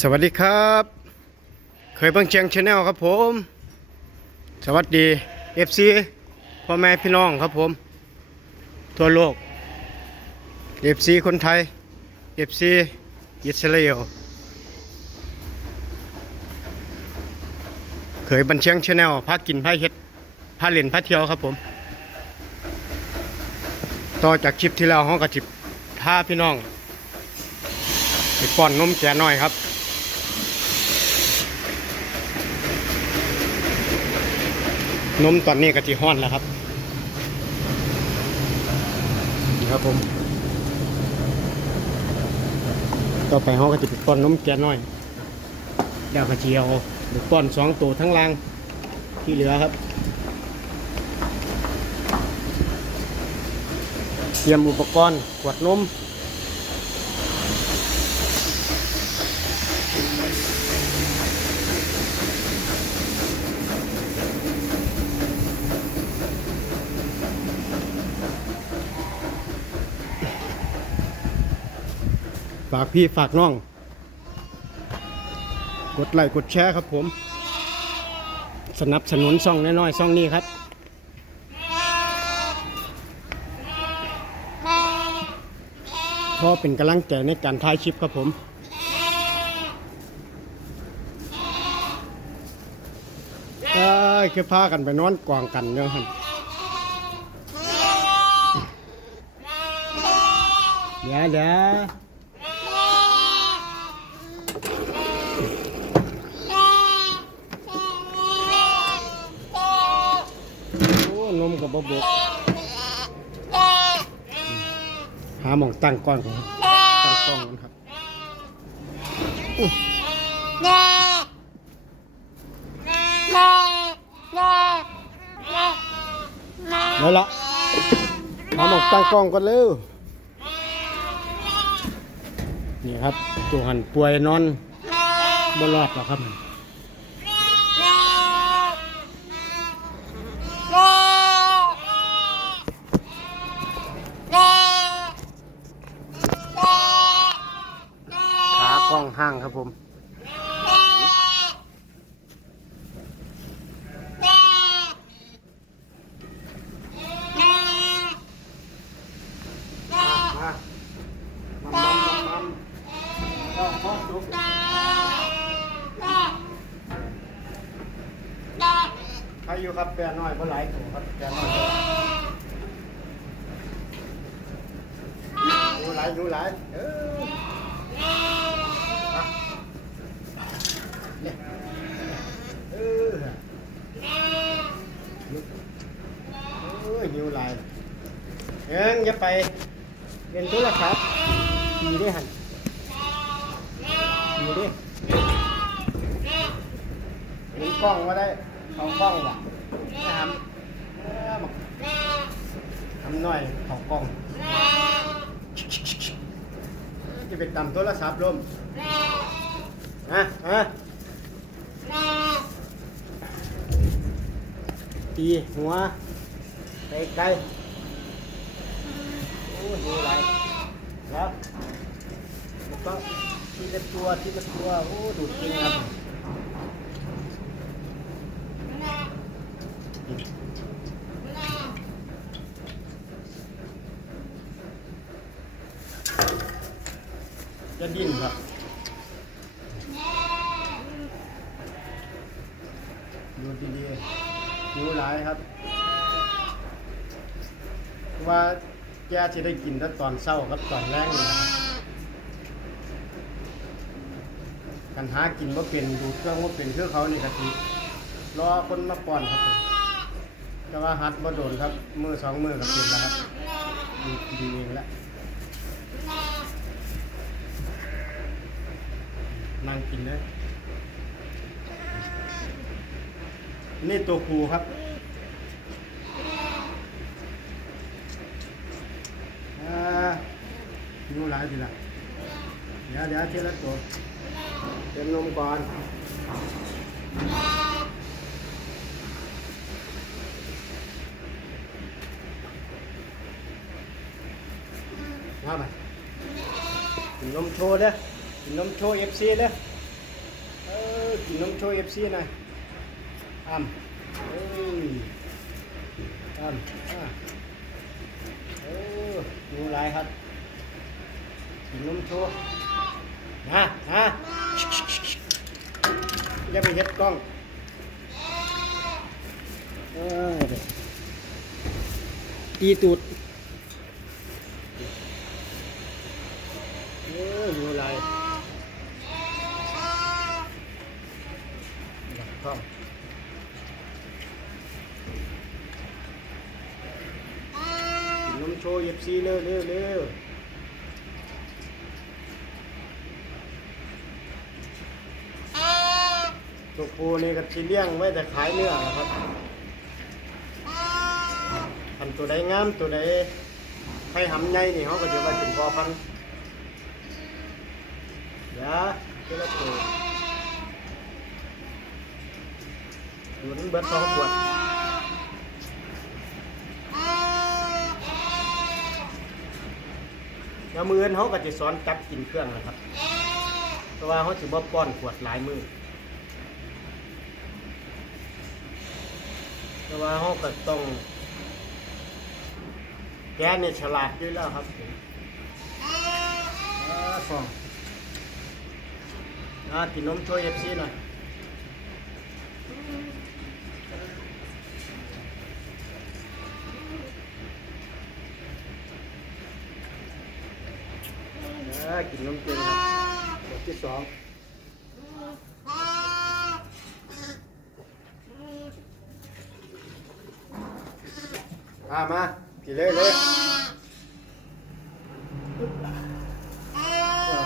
สวัสดีครับ เคยเบังเชียงชาแนลครับผม สวัสดี FC พ่อแม่พี่น้องครับผม ทั่วโลก FC คนไทย FC อิสราเอลเคยบันเชียงชาแนลพากินพาเฮ็ดพาเล่นพาเที่ยวครับผม ต่อจากคลิปที่แล้วห้องกระจิบพาพี่น้องไปป้อนนมแก่น้อยครับ นมตอนนี้ก็จีห้อนแล้วครับนี่ครับผม ต่อไปเขาก็จะไปป้อนนมแก่น้อยเดี๋ยวก็จะเอาไปป้อนสองตัวทั้งล่างที่เหลือครับ เตรียมอุปกรณ์ขวดนม ฝากพี่ฝากน้อง กดไลค์กดแชร์ครับผม สนับสนุนซ่องน้อยๆซ่องนี้ครับพราะเป็นกำลังใจในการถ่ายคลิปครับผมเอ้ยคือพากันไปนอนกวางกันเนาะฮันเดี๋ยวเดี๋ยวโอ้นม กับบบกหาหมองตั้งก้อนของตั้งกล้องกันครับอุ๊ยเดี๋ยวละหาหมองตั้งกล้องก่อนเร็วนี่ครับตัวหันป่วยนอนบ่รอดหรอครับางครับผมมามามามามาพ่อจุ๊บใครอยู่ครับแปรน้อยบ่หลายตัวครับแปรน้อยดูหลายดูหลายเออมาเนี่ยเออเออหิวหลายเอิงอย่า ไปเรียนโทรศัพท์ขี่ได้หันขี่ดิเห็นกล้องมาได้เขากล้องว่ะนะครับทำหน่อยเขากล้อง จะไปตำโทรศัพท์ลมฮะฮะตีหัวไปไกล โอ้ยดูอะไรแล้วแล้วก็ทีละตัวทีละตัวโอ้ดูดจริงครับจะดิ้นครับดูดีๆดูหลายครับว่า แกจะได้กินแต่ตอนเศร้ากับตอนแรกนี่นะครับกันหากินว่าเป็นดูเครื่องว่าเป็นเครื่องเขานี่กะทิรอคนมาป้อนครับผมแต่ว่าฮัดมาโดนครับมือสองมือกับเป็นแล้วครับดีดีเองแล้วนั่งกินเลยนี่ตัวครูครับ อ่าดูหลาย ทีละเดี๋ยวเดี๋ยวทีละตัวเต็มนมก่อนมาไปกินนมโชว์เด้อกินนมโชว์เอฟซีเด้อเออกินนมโชว์เอฟซีหน่อยอ้ำเอ้ยอ้ำอะเออดูลายครับ กินนมโชว์นะนะอย่าไปเฮ็ดกล้องอตีตูดเออดูหลายหลักล้องกินนมโชว์เอฟซีเร็วเร็วเร็ว ตัวปูนี่ก็ชิเลี้ยงไว้แต่ขายเนื้อนะครับอันตัวใดงามตัวใดให้หำใหญ่นี่เขาก็จะไว้เป็นพอพันเดี๋ยวเจ้าละตัวอยู่นั้เบิดสองขวดแล้วมืออื่นเขาก็จะสอนจับกินเครื่องนะครับ เพราะว่าเขาถือว่าป้อนขวดหลายมือ แต่ว่าเขาก็ต้องแกนี่ฉลาดด้วยแล้วครับผมอ่าฟองอ่ากินนมช่วยเอฟซีหน่อยอ่ากินนมเจนครับขวดที่สอง มามากี่เลยเลย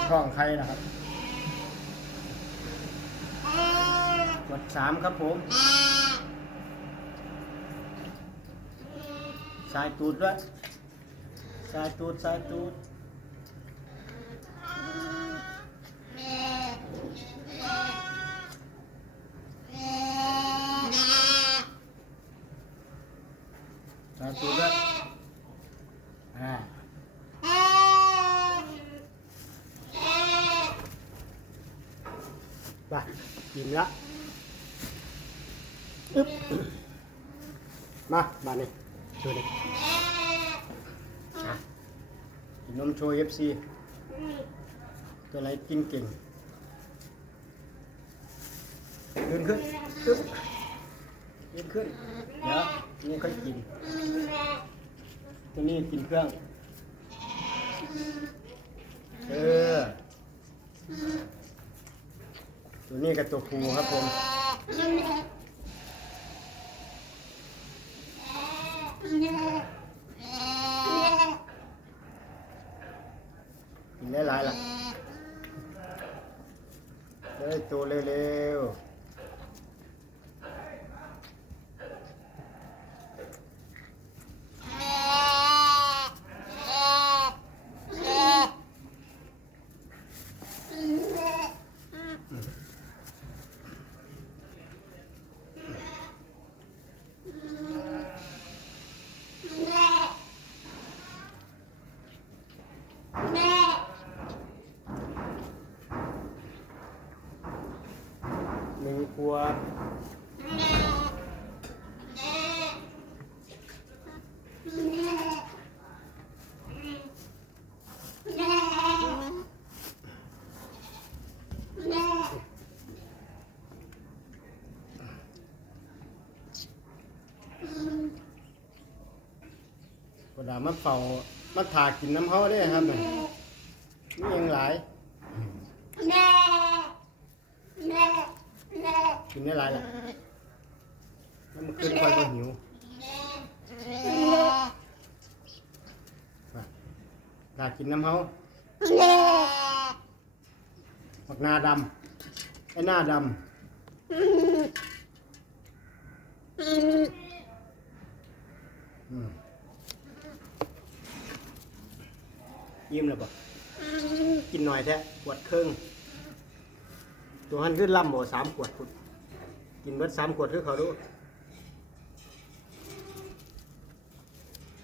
ช่องใครนะครับกดสามครับผมสายตูดด้วยสายตูดสายตูด สายตูดด้วยอ่า ไป กินละอึ๊บมามานี่ช่วยดิอะกินนมโชว์เอฟซีตัวอะไรกินเก่งยืนขึ้นอึ๊บยืนขึ้นเดี๋ยวนี่ค่อยกิน ตัวนี้กินเครื่อง เออ ตัวนี้กับตัวครูครับผมกินได้หลายล่ะได้ตัวเร็วๆหนึ่งขวด กระดามันเป่ามันถากินน้ำเขาได้ครับเนี่ยนี่ยังหลายกินได้หลายล่ะแล้วมันขึ้นไปก็หิวอยากกินน้ำเขาบักหนาดำไอ้หน้าดำอืม ยิ้มเลยบอกกินหน่อยแท้ปวดเครื่องตัวฮันขึ้นล่ำบ่สามขวดคุณกินเบิดสามขวดคือเขาดู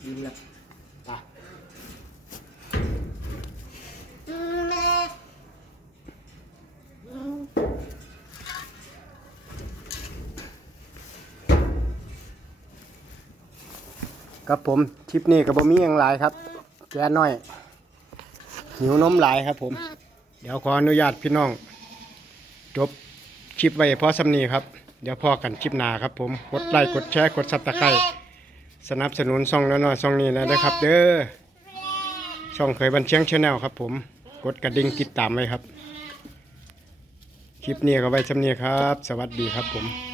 ยิ้มเลยไปครับผมคลิปนี้กับบะมี่ยังไรครับ แก่น้อย หิวนมหลายครับ ผม เดี๋ยวขออนุญาตพี่น้อง จบคลิปไว้พราะสำนีครับ เดี๋ยวพอกันคลิปหนาครับ ผมกดไลค์กดแชร์กดซับตะไคร้สนับสนุนช่องน้อยๆช่องนี้นะนะครับ เด้อช่องเคยบันเชียงชาแนลครับ ผม กดกระดิ่งติดตามไว้ครับ คลิปนี้ก็ไว้สำนีครับ สวัสดีครับผม